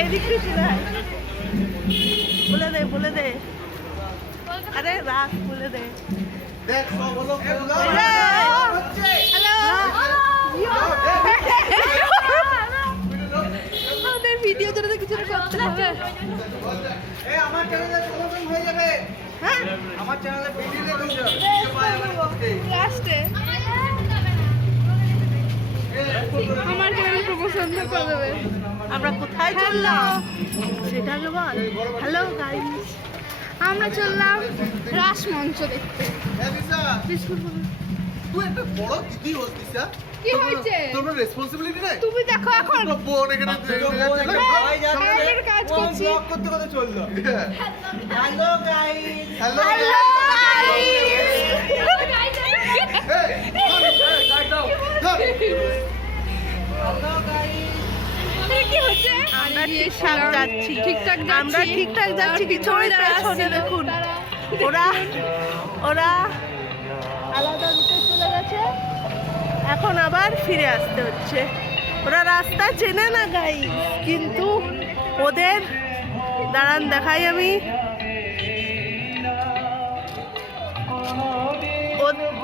এদিক দিয়ে চলে আয়। বলে দে আরে রাখ বলে দে। আমাদের ভিডিও ধরে কিছু করতে হবে। আমার চ্যানেলে প্রমোশন হয়ে যাবে। হ্যাঁ আমার চ্যানেলে ভিডিও দেখুন লাস্টে আমার চ্যানেল প্রমোশন করে দেবে। আমরা কোথায় চললাম সেটাকে বল। হ্যালো গাইস, আমরা চললাম রাসমঞ্চ দেখতে। তুই একটা বড় দিদি হোস দিশা। কি হয়েছে? তোমরা রেসপন্সিবিলিটি নাই? তুমি দেখো এখন বোন এখানে আমাদের কাজ করছি। ব্লগ করতে করতে চললো। Hello guys. Hello hello guys, কি হচ্ছে? আমরা ঠিকঠাক যাচ্ছি, আমরা ঠিকঠাক যাচ্ছি। পিছনে দেখুন ওরা আলাদা রুটে চলে গেছে, এখন আবার ফিরে আসতে হচ্ছে। ওরা রাস্তা চেনে না গাইস, কিন্তু ওদের দাঁড়ান দেখাই আমি।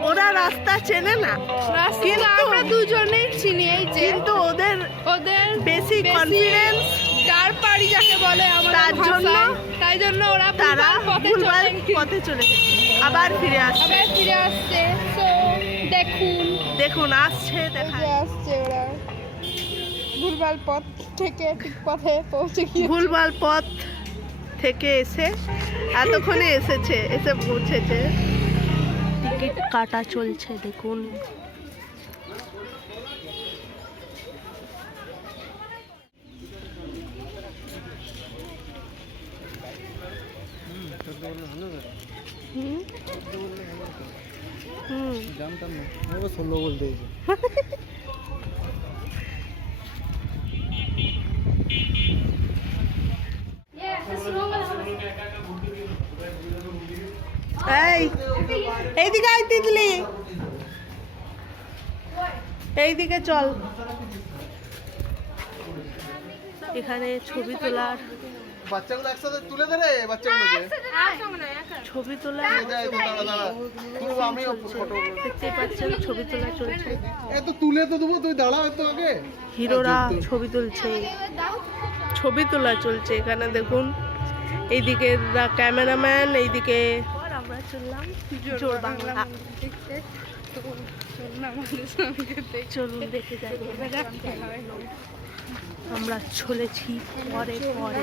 ওরা রাস্তা চেনে না, কিন্তু আমরা দুজনেই চিনি। কিন্তু ওদের বেশি কনফিডেন্স ডার পারি যাকে বলে, তাই জন্য ওরা তারা ভুলভাল পথে চলে গেছে, আবার ফিরে আসছে। তো দেখুন আসছে, আসছে ওরা ভুলভাল পথ থেকে ঠিক পথে পৌঁছে গিয়ে, ভুলভাল পথ থেকে এসে এতক্ষণে এসে পৌঁছেছে। টিকিট কাটা চলছে দেখুন। জানতাম না, আমি 16 বলতে এইদিকে আয় তিতলি, এইদিকে চল। এখানে ছবি তোলার বাচ্চাগুলো একসাথে তুলে দে রে, বাচ্চাগুলোকে ছবি তোলা দেখতে পাচ্ছেন, ছবি তোলা চলছে। এত তুলে তো দেবো, তুই দাঁড়া তো আগে। হিরোরা ছবি তুলছে, ছবি তোলা চলছে এখানে দেখুন। এইদিকে ক্যামেরাম্যান, এইদিকে আমরা চললাম জোর বাংলা দেখতে। চলুন দেখে যাই। আমরা চলেছি পরে পরে।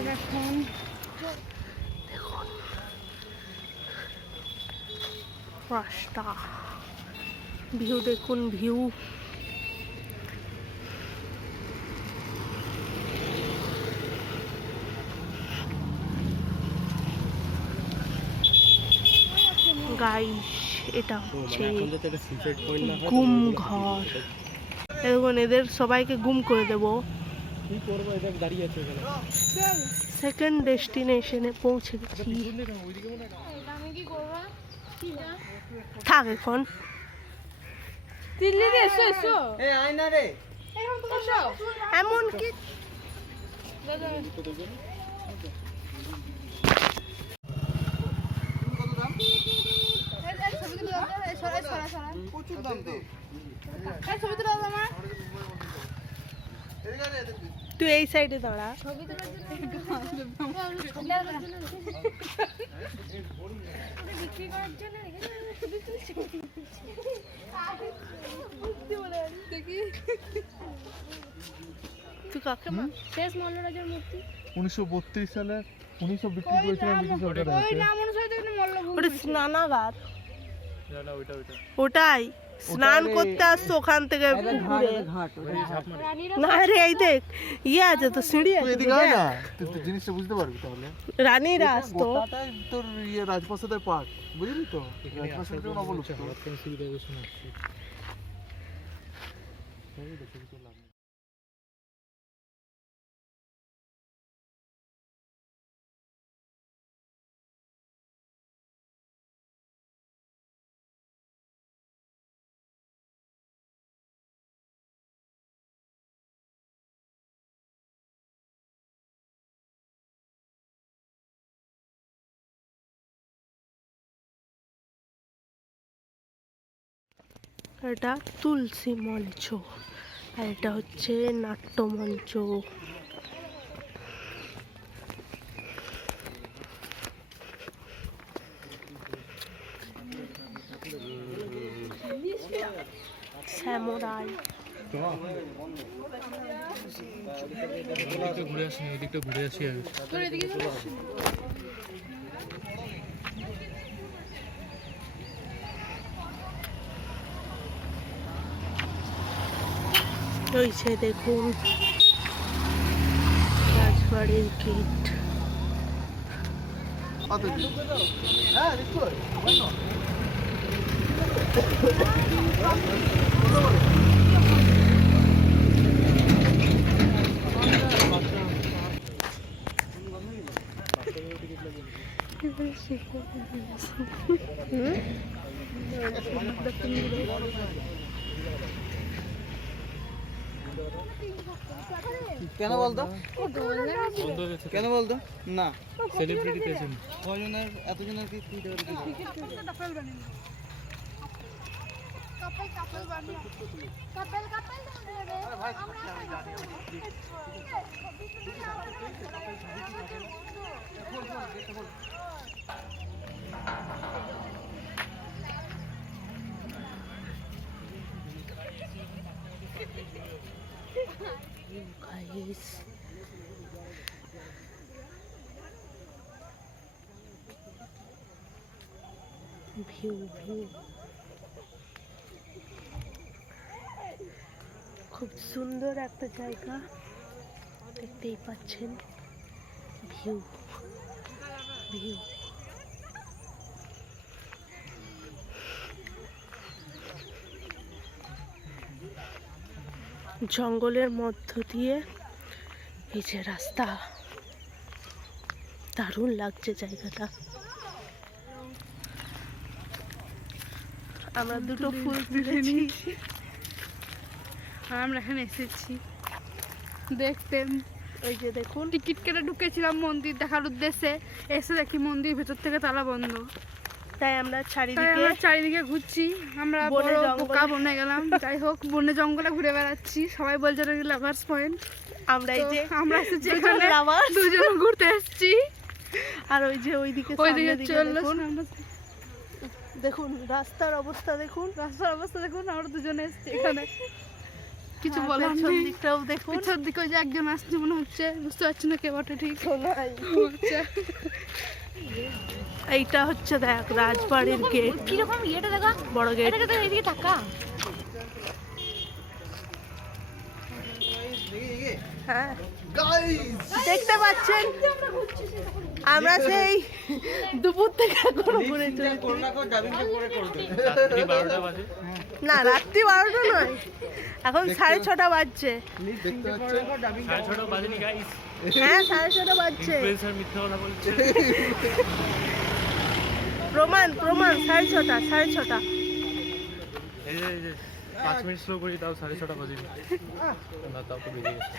দেখুন রাস্তা, ভিউ দেখুন, ভিউ গাইস। এটা হচ্ছে গুম ঘর। দেখুন এদের সবাইকে গুম করে দেবো। সেকেন্ড ডেস্টিনেশনে পৌঁছে গেছি। থাক এখন। এমন কি প্রচুর দাম তো। তুই এই সাইডে দাঁড়া। তুই কাকে শেষ মল্লরাজের মূর্তি 1932 সালে 1900 বিক্রি করেছিলেন ব্রিটিশ সরকারের হাতে। ওটা স্নানাগার, ওটাই স্নান করতে আসতো ওখান থেকে পুকুরে। না রে এই দেখ ইয়ে আছে তো, সিঁড়ি আছে। এদিকে আয় না, তুই জিনিসটা বুঝতে পারবি তাহলে। রানীরা আসতো, গোটাটাই তোর ইয়ে রাজপ্রাসাদের পার্ট, বুঝলি তো? রাজপ্রাসাদের নবলুপ্ত। এটা তুলসী মঞ্চ, আর এটা হচ্ছে নাট্যমঞ্চ। স্যামুরাই। ঘুরে আসি, ওইদিকটা ঘুরে আসি আগে। ওই যে দেখুন রাজবাড়ির গেট। কেন বলতো? কেন বলতো? না সেলিব্রিটি পেয়েছেন কয়জনের এতজনের কি ফ্রি দেওয়ার কি? Guys, ভিউ খুব সুন্দর একটা জায়গা, দেখতেই পাচ্ছেন। ভিউ জঙ্গলের মধ্য দিয়ে এই যে রাস্তা, দারুণ লাগছে জায়গাটা। আমরা দুটো ফুল তুলেছি। আমরা এখানে এসেছি দেখতে। ওই যে দেখুন, টিকিট কেটে ঢুকেছিলাম মন্দির দেখার উদ্দেশ্যে, এসে দেখি মন্দির ভেতর থেকে তালা বন্ধ। তাই আমরা তাই আমরা চারিদিকে ঘুরছি, আমরা বড় বনে জঙ্গলে। বোকা বনে গেলাম। যাই হোক, বনে জঙ্গলে ঘুরে বেড়াচ্ছি। সবাই বলছে নাকি লাভার্স পয়েন্ট। আমরা এই যে আমরা এসেছি দুজন এখানে lovers। দুজন ঘুরতে এসেছি। আর ওই যে ওইদিকে ওইদিকে চললো দেখুন, দেখুন রাস্তার অবস্থা দেখুন, রাস্তার অবস্থা দেখুন। আমরা দুজনে এসেছি এখানে, কিছু আর বলার পেছন নেই। দিকটাও দেখুন। পিছন দিকে ওই যে একজন আসছে মনে হচ্ছে, বুঝতে পারছি না কে বটে ঠিক। আচ্ছা। এইটা হচ্ছে দেখ রাজবাড়ির গেট, কিরকম ইয়েটা দেখা, বড় গেট। এইদিকে টাকা। হ্যাঁ দেখতে পাচ্ছেন, আমরা সেই দুপুর থেকে এখনো ঘুরে চলেছি। রাত্রি 12টা বাজে। না রাত্রি 12টা নয়, এখন 6:30 বাজছে। দেখতে পাচ্ছেন 6:30 বাজেনি গাইস। হ্যাঁ 6:30 বাজছে। ইনফ্লুয়েন্সার মিথ্যা কথা বলছে। প্রমাণ 6:30। এই যে 5 মিনিট স্লো করি তাও 6:30 বাজেনি। না তাও তো বেজে গেছে।